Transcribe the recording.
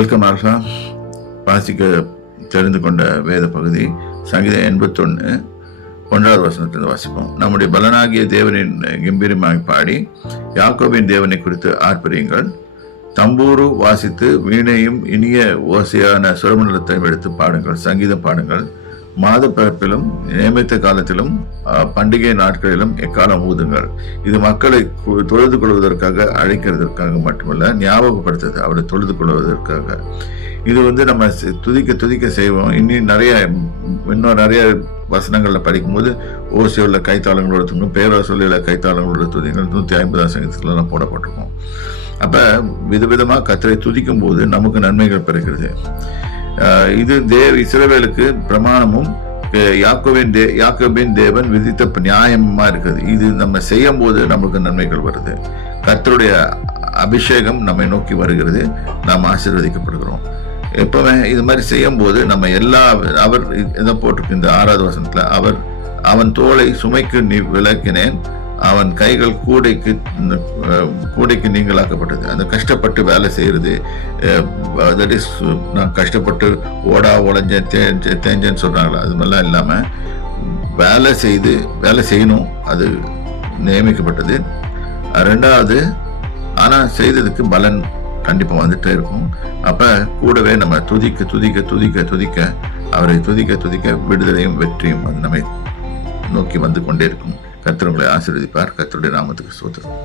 Welcome alpha. வாசிக்க தெரிந்து கொண்ட வேத பகுதி சங்கீதம் 81 1வது வசனத்திலிருந்து வாசிப்போம். நம்முடைய பலனாகிய தேவனின் கம்பீரமாய் பாடி யாக்கோபின் தேவனை குறித்து ஆர்ப்பரியுங்கள். தம்பூரு வாசித்து வீணையும் இனிய ஓசையான சுரமண்டலத்தையும் எடுத்து பாடுங்கள். சங்கீதம் பாடுங்கள். மாத பிறப்பிலும் நியமித்த காலத்திலும் பண்டிகை நாட்களிலும் எக்காலம் ஊதுங்கள். இது மக்களை தொழுது கொள்வதற்காக அழைக்கிறதற்காக மட்டுமல்ல, ஞாபகப்படுத்துது அவரை தொழுது கொள்வதற்காக. இது நம்ம துதிக்க செய்வோம். இன்னும் நிறைய வசனங்களில் படிக்கும்போது ஓசையுள்ள கைத்தாளங்களோட துணும், பேரோசையுள்ள கைத்தாளங்களோட துதிகள் 150 சங்கீதத்துலாம் போடப்பட்டிருக்கும். அப்போ விதவிதமாக கர்த்தரை துதிக்கும் போது நமக்கு நன்மைகள் பிறக்கிறது. இது இஸ்ரவேலுக்கு பிரமாணமும் யாக்கோபின் தேவன் விதித்த நியாயமா இருக்குது. இது நம்ம செய்யும் போது நமக்கு நன்மைகள் வருது. கர்த்தருடைய அபிஷேகம் நம்மை நோக்கி வருகிறது. நாம் ஆசீர்வதிக்கப்படுகிறோம். எப்பவுமே இது மாதிரி செய்யும் போது நம்ம அவர் இதை போட்டிருக்கு இந்த 6வது வசனத்துல, அவன் தோளை சுமைக்கு விலக்கினேன், அவன் கைகள் கூடைக்கு நீங்களாக்கப்பட்டது. அந்த கஷ்டப்பட்டு வேலை செய்யறது, தட் இஸ் நான் கஷ்டப்பட்டு உழைஞ்சேன் தேஞ்சேன்னு சொல்றாங்களா, அது மாதிரிலாம் இல்லாமல் வேலை செய்யணும். அது நியமிக்கப்பட்டது. 2வது, ஆனால் செய்ததுக்கு பலன் கண்டிப்பாக வந்துட்டே இருக்கும். அப்போ கூடவே நம்ம துதிக்க அவரை துதிக்க விடுதலையும் வெற்றியும் அது நம்மை நோக்கி வந்து கொண்டே இருக்கும். கர்த்தர் உங்களை ஆசீர்வதிப்பார். கர்த்தருடைய நாமத்துக்கு ஸ்தோத்திரம்.